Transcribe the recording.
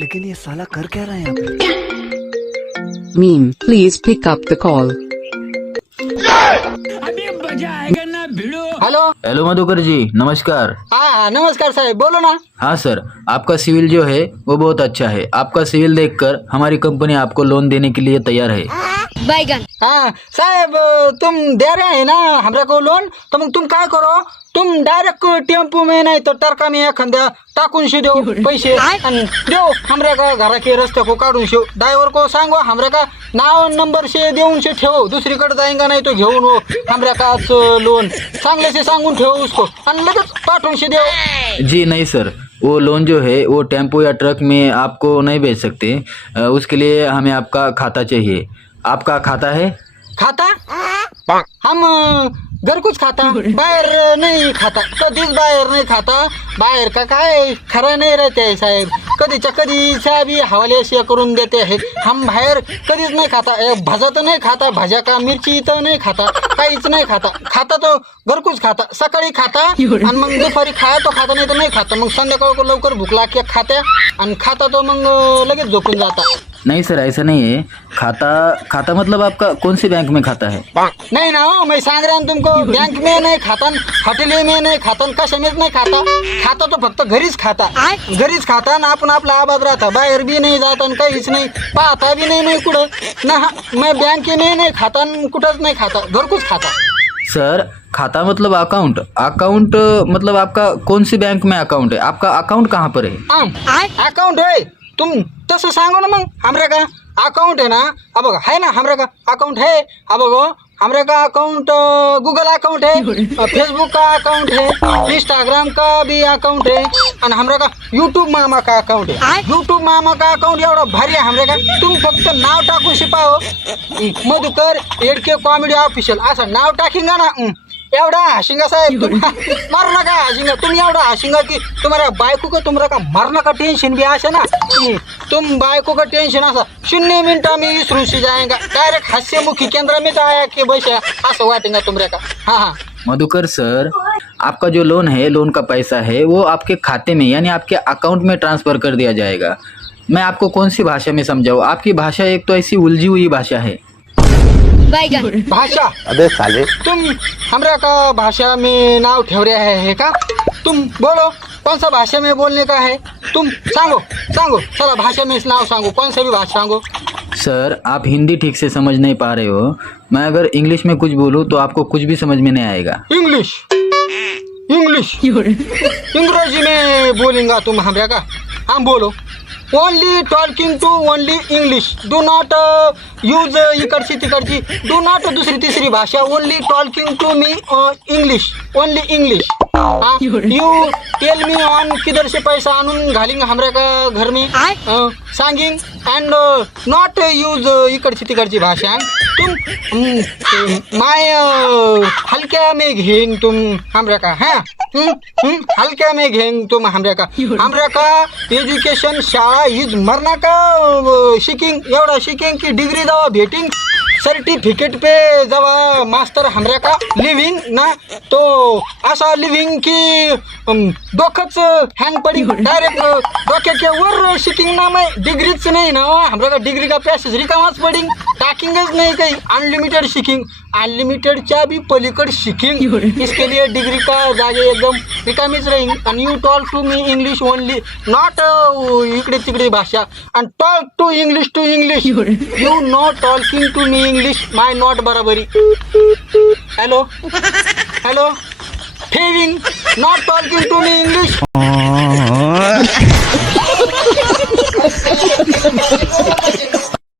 लेकिन ये साला कर क्या रहा please pick up the please the call. Hello. Hello Madhukar ji नमस्कार। हा नमस्कार साहेब बोलो ना। हाँ सर आपका सिविल जो है वो बहुत अच्छा है। आपका सिविल देखकर हमारी कंपनी आपको लोन देने के लिए तैयार है। बैगन हाँ साहेब तुम दे रहे हैं ना हमरा को लोन? तो तुम क्या करो? तुम डायरेक्ट टेंपो में नाही तर टरका में एखाद्या टाकून देऊ पैसे। देऊ हमरा का घरा के रस्ते को काढून शे ड्रायव्हर को सांगो हमरा का नाव नंबर शे देऊन शे ठेव. दुसरीकडे जाईंगा नाही तो घेऊन हो. हमरा का आज लोन. चांगले से सांगून ठेव उसको. आणि लगेच पाठवून शे देऊ जी नहीं सर. वो लोन जो है वो टेम्पो या ट्रक में आपको नहीं भेज सकते. अ, उसके लिए हमें आपका खाता चाहिए. आपका खाता है? खाता? हम अं, घरकुच खाता. बाहेर नाही खाता. कधीच बाहेर नाही खाता. बाहेर का काय? खरं नाही राहते साहेब. कधीच्या कधीच्या बी हवाले अशी करून देते आहे हम बाहेर कधीच नाही खाता. ए, भाज्या तर नाही खाता भाज्या का मिरची तर नाही खाता. काहीच नाही खाता. खाता तो घरकुच खाता. सकाळी खाता आणि मग दुपारी खाया तो खाता नाही तर नाही खाता. मग संध्याकाळ लवकर भूक लागते खात्या आणि खाता तो मग लगेच झोपून जाता. नहीं सर ऐसा नहीं है खाता खाता मतलब आपका कौन सी बैंक में खाता है? नहीं ना हो मैं सांग रहा हूँ तुमको. बैंक में नहीं खाता हॉटेल में नहीं खाता कशा में नहीं खाता. खाता तो फक्त घरीच खाता. घरीच खाता ना आपण आपला आबाद राहता. बाहेर बी नाही जात आणि काहीच नाही. पाहता बी नाही नाही कुठं. ना मैं बैंक में नहीं खाता आणि कुठंच नाही खाता. घरकुच खाता। सर खाता मतलब अकाउंट अकाउंट मतलब आपका कौन सी बैंक में अकाउंट है? आपका अकाउंट कहाँ पर है? अकाउंट है। तुम तो सांगो ना मंग हमरा का। अकाउंट है ना अब है ना हमरा का। अकाउंट है बघो हमरा का अकाउंट गूगल अकाउंट है फेसबुक का अकाउंट है इंस्टाग्राम का भी अकाउंट है आणि हमरा का यूट्यूब मामा का अकाउंट है। यूट्यूब मामा का अकाउंट एवढा भारी आहे हमरा का। तुम्ही फक्त नाव टाकू शिपाहो मधुकर एडके कॉमेडी ऑफिशियल असं नाव टाकिंगा ना. एवढा हशिंगा साहेब मारू नका हशिंगा तुम्ही एवढा हशिंगा की तुम्हाला बायको का तुम्हाला का मरना का टेंशन भी असे ना. तुम बायको का टेंशन असा. शून्य मिनटा में विसरून सी जाएगा डायरेक्ट हास्यमुखी केंद्र में आया की बस असं वाटेगा तुमरे का? हाँ हाँ. मधुकर सर आपका जो लोन है लोन का पैसा है वो आपके खाते में यानी आपके अकाउंट में ट्रांसफ़र कर दिया जाएगा। मैं आपको कौन सी भाषा में समझाऊँ? आपकी भाषा एक तो ऐसी उलझी हुई भाषा है। बैगन भाषा। अबे साले। तुम हमरा का भाषा में नाव ठेव रहे है, है का? तुम बोलो कौन सा भाषा में बोलने का है? तुम सांगो सांगो चला भाषा में नाव सांगो कौन सा भी भाषा सांगो। सर आप हिंदी ठीक से समझ नहीं पा रहे हो। मैं अगर इंग्लिश में कुछ बोलूँ तो आपको कुछ भी समझ में नहीं आएगा। इंग्लिश। इंग्लिश। अंग्रेज़ी में बोलेंगे तुम हमरा का? हम बोलो। Only talking to only English do not use uh, इकडची तिकडची डू नॉट दुसरी तिसरी भाषा only talking to me English only English you tell me on किधर से पैसा आणून घालिंग हमरा का घर में uh, सांगिंग अँड नॉट यूज़ इकडची तिकडची भाषा तुम माय हलक्या में घेंग तुम हमरा का हाँ हलक्या में घेंग तुम हमरा का हमरा का एज्युकेशन शाळा इज मरना का शिकिंग एवढा शिकिंग की डिग्री दवा भेटिंग सर्टिफिकेट पे जवा मास्टर हमरा का लिव्हिंग ना? तो असा लिव्हिंग की डोकंच हँग पडी डायरेक्ट डोक्याच्या वर शिकिंग ना मैं डिग्रीच नाही ना? हमरा का डिग्री का पॅसेज रिकामाच पडिंग टाकिंगच नाही काही अनलिमिटेड शिकिंग अनलिमिटेडच्या बी पलीकड शिकिंग इसके लिए डिग्री का जागे एकदम रिकामीच राहीन. आणि you talk to me English only not इकडे तिकडे भाषा. आणि talk to English to English you not talking to me English my not बराबरी. Hello hello ठेविंग not talking to me English